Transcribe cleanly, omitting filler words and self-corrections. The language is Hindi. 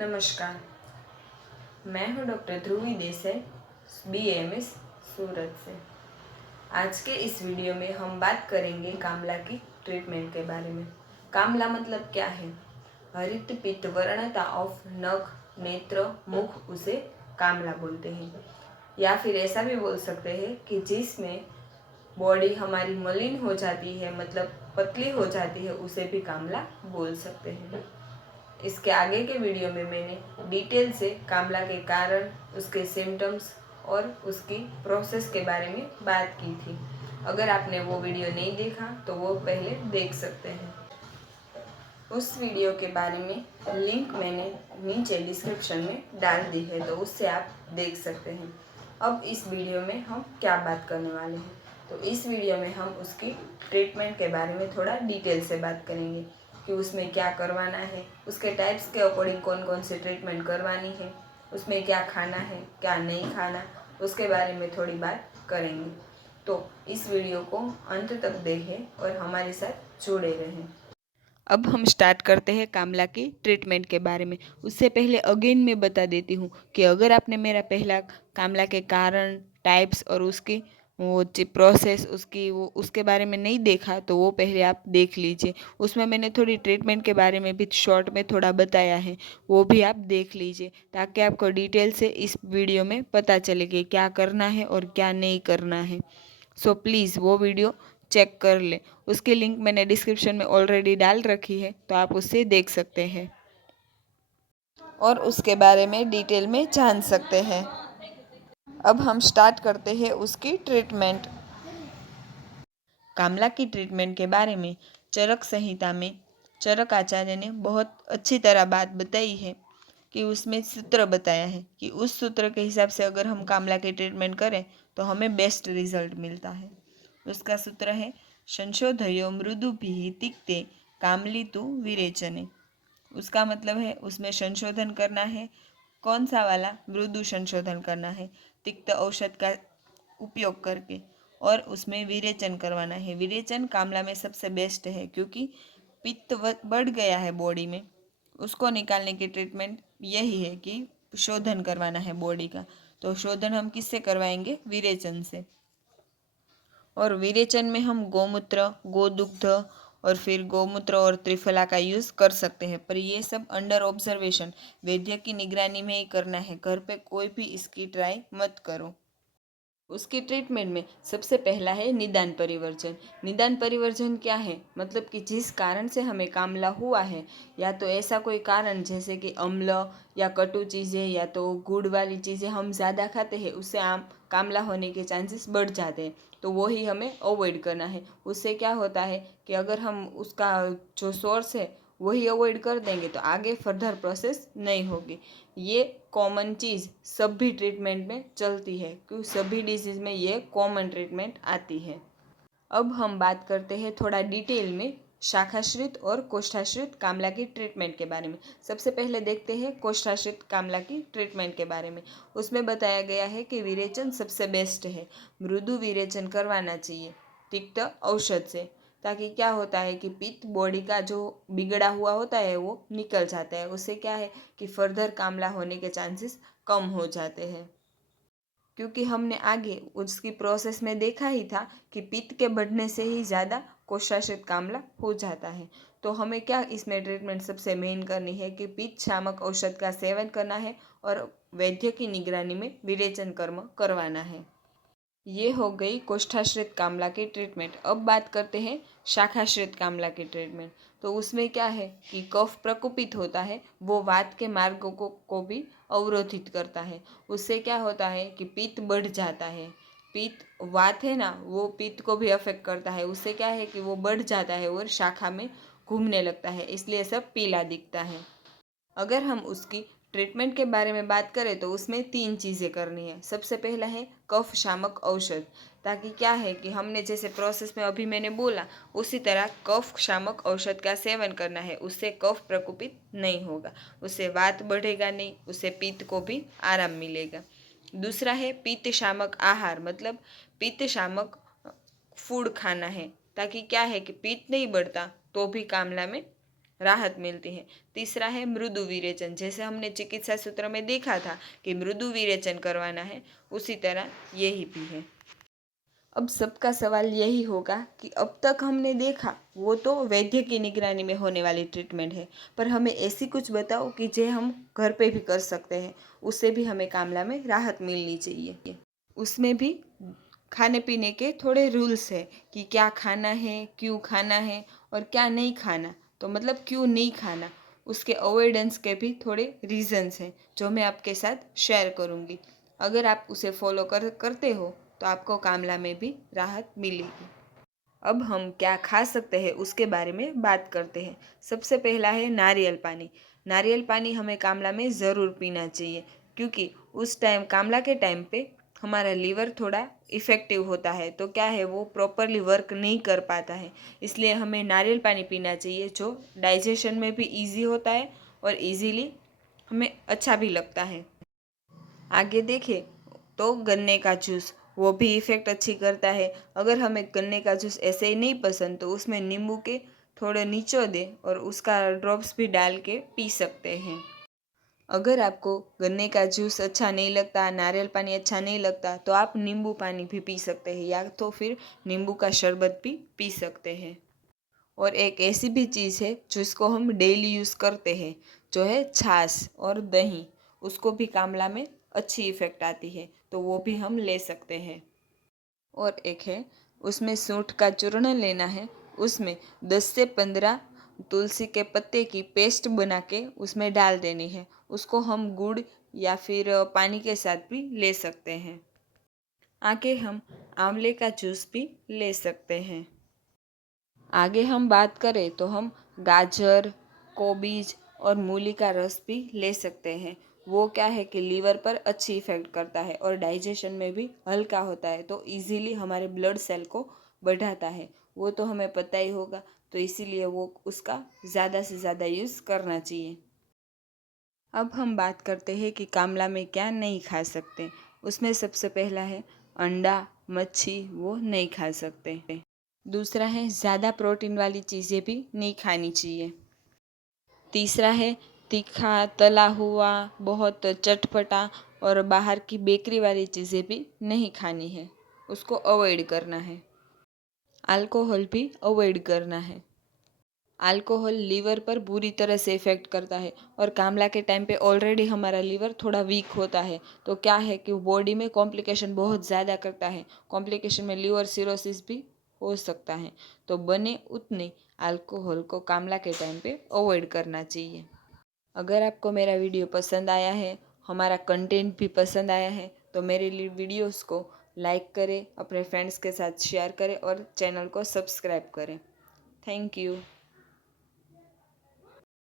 नमस्कार, मैं हूं डॉक्टर ध्रुवी देसाई, BAMS सूरत से। आज के इस वीडियो में हम बात करेंगे कामला की ट्रीटमेंट के बारे में। कामला मतलब क्या है? हरित पित्त वर्णता ऑफ नख, नेत्र, मुख, उसे कामला बोलते हैं। या फिर ऐसा भी बोल सकते हैं कि जिसमें बॉडी हमारी मलिन हो जाती है, मतलब पतली हो जाती है, उसे भी कामला बोल सकते हैं। इसके आगे के वीडियो में मैंने डिटेल से कामला के कारण, उसके सिम्टम्स और उसकी प्रोसेस के बारे में बात की थी। अगर आपने वो वीडियो नहीं देखा तो वो पहले देख सकते हैं। उस वीडियो के बारे में लिंक मैंने नीचे डिस्क्रिप्शन में डाल दी है, तो उससे आप देख सकते हैं। अब इस वीडियो में हम क्या बात करने वाले हैं, तो इस वीडियो में हम उसकी ट्रीटमेंट के बारे में थोड़ा डिटेल से बात करेंगे कि उसमें क्या करवाना है, उसके टाइप्स के अकॉर्डिंग कौन कौन सी ट्रीटमेंट करवानी है, उसमें क्या खाना है, क्या नहीं खाना, उसके बारे में थोड़ी बात करेंगे। तो इस वीडियो को अंत तक देखें और हमारे साथ जुड़े रहें। अब हम स्टार्ट करते हैं कामला की ट्रीटमेंट के बारे में। उससे पहले अगेन मैं बता देती हूँ कि अगर आपने मेरा पहला कामला के कारण, टाइप्स और उसकी वो प्रोसेस उसके बारे में नहीं देखा तो वो पहले आप देख लीजिए। उसमें मैंने थोड़ी ट्रीटमेंट के बारे में भी शॉर्ट में थोड़ा बताया है, वो भी आप देख लीजिए ताकि आपको डिटेल से इस वीडियो में पता चले कि क्या करना है और क्या नहीं करना है। सो प्लीज़ वो वीडियो चेक कर ले। उसकी लिंक मैंने डिस्क्रिप्शन में ऑलरेडी डाल रखी है, तो आप उससे देख सकते हैं और उसके बारे में डिटेल में जान सकते हैं। अब हम स्टार्ट करते हैं उसकी ट्रीटमेंट। कामला की ट्रीटमेंट के बारे में चरक संहिता में चरक आचार्य ने बहुत अच्छी तरह बात बताई है कि उसमें सूत्र बताया है कि उस सूत्र के हिसाब से अगर हम कामला की ट्रीटमेंट करें तो हमें बेस्ट रिजल्ट मिलता है। उसका सूत्र है संशोधयो मृदुभिः तिक्ते कामलितु विरेचने। उसका मतलब है उसमें संशोधन करना है। कौन सा वाला? मृदु संशोधन करना है तिक्त औषध का उपयोग करके, और उसमें विरेचन करवाना है। विरेचन कामला में सबसे बेस्ट है क्योंकि पित्त बढ़ गया है बॉडी में, उसको निकालने की ट्रीटमेंट यही है कि शोधन करवाना है बॉडी का। तो शोधन हम किससे करवाएंगे? विरेचन से। और विरेचन में हम गोमूत्र, गोदुग्ध और फिर गोमूत्र और त्रिफला का यूज़ कर सकते हैं, पर ये सब अंडर ऑब्जर्वेशन, वैद्य की निगरानी में ही करना है। घर पे कोई भी इसकी ट्राई मत करो। उसकी ट्रीटमेंट में सबसे पहला है निदान परिवर्जन। निदान परिवर्जन क्या है? मतलब कि जिस कारण से हमें कामला हुआ है, या तो ऐसा कोई कारण जैसे कि अम्ल या कटु चीज़ें या तो गुड़ वाली चीज़ें हम ज़्यादा खाते हैं, उससे आम कामला होने के चांसेस बढ़ जाते हैं, तो वो ही हमें अवॉइड करना है। उससे क्या होता है कि अगर हम उसका जो सोर्स है वही अवॉइड कर देंगे तो आगे फर्दर प्रोसेस नहीं होगी। ये कॉमन चीज़ सभी ट्रीटमेंट में चलती है क्योंकि सभी डिजीज़ में ये कॉमन ट्रीटमेंट आती है। अब हम बात करते हैं थोड़ा डिटेल में शाखाश्रित और कोष्ठाश्रित कामला की ट्रीटमेंट के बारे में। सबसे पहले देखते हैं कोष्ठाश्रित कामला की ट्रीटमेंट के बारे में। उसमें बताया गया है कि विरेचन सबसे बेस्ट है। मृदु विरेचन करवाना चाहिए तिक्त औषध से, ताकि क्या होता है कि पित्त बॉडी का जो बिगड़ा हुआ होता है वो निकल जाता है। उससे क्या है कि फर्दर कामला होने के चांसेस कम हो जाते हैं, क्योंकि हमने आगे उसकी प्रोसेस में देखा ही था कि पित्त के बढ़ने से ही ज़्यादा कोष्ठाश्रित कामला हो जाता है। तो हमें क्या इसमें ट्रीटमेंट सबसे मेन करनी है कि पित्त शामक औषध का सेवन करना है और वैद्य की निगरानी में विरेचन कर्म करवाना है। ये हो गई कोष्ठाश्रित कामला की ट्रीटमेंट। अब बात करते हैं शाखाश्रित कामला की ट्रीटमेंट। तो उसमें क्या है कि कफ प्रकोपित होता है, वो वात के मार्गों को भी अवरोधित करता है। उससे क्या होता है कि पित्त बढ़ जाता है। पित्त वात है ना, वो पित्त को भी अफेक्ट करता है। उससे क्या है कि वो बढ़ जाता है और शाखा में घूमने लगता है, इसलिए सब पीला दिखता है। अगर हम उसकी ट्रीटमेंट के बारे में बात करें तो उसमें 3 चीज़ें करनी है। सबसे पहला है कफ शामक औषध, ताकि क्या है कि हमने जैसे प्रोसेस में अभी मैंने बोला उसी तरह कफ शामक औषध का सेवन करना है। उससे कफ प्रकोपित नहीं होगा, उससे वात बढ़ेगा नहीं, उससे पित्त को भी आराम मिलेगा। दूसरा है पित्त शामक आहार, मतलब पित्त शामक फूड खाना है, ताकि क्या है कि पित्त नहीं बढ़ता तो भी कामला में राहत मिलती है। तीसरा है मृदु विरेचन, जैसे हमने चिकित्सा सूत्र में देखा था कि मृदु विरेचन करवाना है, उसी तरह यही भी है। अब सबका सवाल यही होगा कि अब तक हमने देखा वो तो वैद्य की निगरानी में होने वाली ट्रीटमेंट है, पर हमें ऐसी कुछ बताओ कि जे हम घर पे भी कर सकते हैं, उससे भी हमें कामला में राहत मिलनी चाहिए। उसमें भी खाने पीने के थोड़े रूल्स है कि क्या खाना है, क्यों खाना है और क्या नहीं खाना, तो मतलब क्यों नहीं खाना, उसके अवॉइडेंस के भी थोड़े रीजंस हैं जो मैं आपके साथ शेयर करूँगी। अगर आप उसे फॉलो करते हो तो आपको कामला में भी राहत मिलेगी। अब हम क्या खा सकते हैं उसके बारे में बात करते हैं। सबसे पहला है नारियल पानी। नारियल पानी हमें कामला में ज़रूर पीना चाहिए, क्योंकि उस टाइम कामला के टाइम पे हमारा लीवर थोड़ा इफ़ेक्टिव होता है, तो क्या है वो प्रॉपरली वर्क नहीं कर पाता है, इसलिए हमें नारियल पानी पीना चाहिए जो डाइजेशन में भी इजी होता है और इजीली हमें अच्छा भी लगता है। आगे देखें तो गन्ने का जूस, वो भी इफ़ेक्ट अच्छी करता है। अगर हमें गन्ने का जूस ऐसे ही नहीं पसंद तो उसमें नींबू के थोड़े निचोड़ दें और उसका ड्रॉप्स भी डाल के पी सकते हैं। अगर आपको गन्ने का जूस अच्छा नहीं लगता, नारियल पानी अच्छा नहीं लगता, तो आप नींबू पानी भी पी सकते हैं या तो फिर नींबू का शरबत भी पी सकते हैं। और एक ऐसी भी चीज़ है जिसको हम डेली यूज़ करते हैं, जो है छाछ और दही, उसको भी कामला में अच्छी इफ़ेक्ट आती है, तो वो भी हम ले सकते हैं। और एक है, उसमें सूंठ का चूर्ण लेना है, उसमें 10 से 15 तुलसी के पत्ते की पेस्ट बना के उसमें डाल देनी है। उसको हम गुड़ या फिर पानी के साथ भी ले सकते हैं। आगे हम आंवले का जूस भी ले सकते हैं। आगे हम बात करें तो हम गाजर, कोबीज और मूली का रस भी ले सकते हैं। वो क्या है कि लीवर पर अच्छी इफ़ेक्ट करता है और डाइजेशन में भी हल्का होता है, तो इजीली हमारे ब्लड सेल को बढ़ाता है। वो तो हमें पता ही होगा, तो इसीलिए वो उसका ज़्यादा से ज़्यादा यूज़ करना चाहिए। अब हम बात करते हैं कि कामला में क्या नहीं खा सकते। उसमें सबसे पहला है अंडा, मच्छी, वो नहीं खा सकते। दूसरा है ज़्यादा प्रोटीन वाली चीज़ें भी नहीं खानी चाहिए। तीसरा है तीखा, तला हुआ, बहुत चटपटा और बाहर की बेकरी वाली चीज़ें भी नहीं खानी है, उसको अवॉइड करना है। अल्कोहल भी अवॉइड करना है। अल्कोहल लीवर पर बुरी तरह से इफ़ेक्ट करता है और कामला के टाइम पे ऑलरेडी हमारा लीवर थोड़ा वीक होता है, तो क्या है कि बॉडी में कॉम्प्लिकेशन बहुत ज़्यादा करता है। कॉम्प्लिकेशन में लीवर सिरोसिस भी हो सकता है, तो बने उतने अल्कोहल को कामला के टाइम पे अवॉइड करना चाहिए। अगर आपको मेरा वीडियो पसंद आया है, हमारा कंटेंट भी पसंद आया है, तो मेरे लिए वीडियोस को लाइक करें, अपने फ्रेंड्स के साथ शेयर करें और चैनल को सब्सक्राइब करें। Thank you.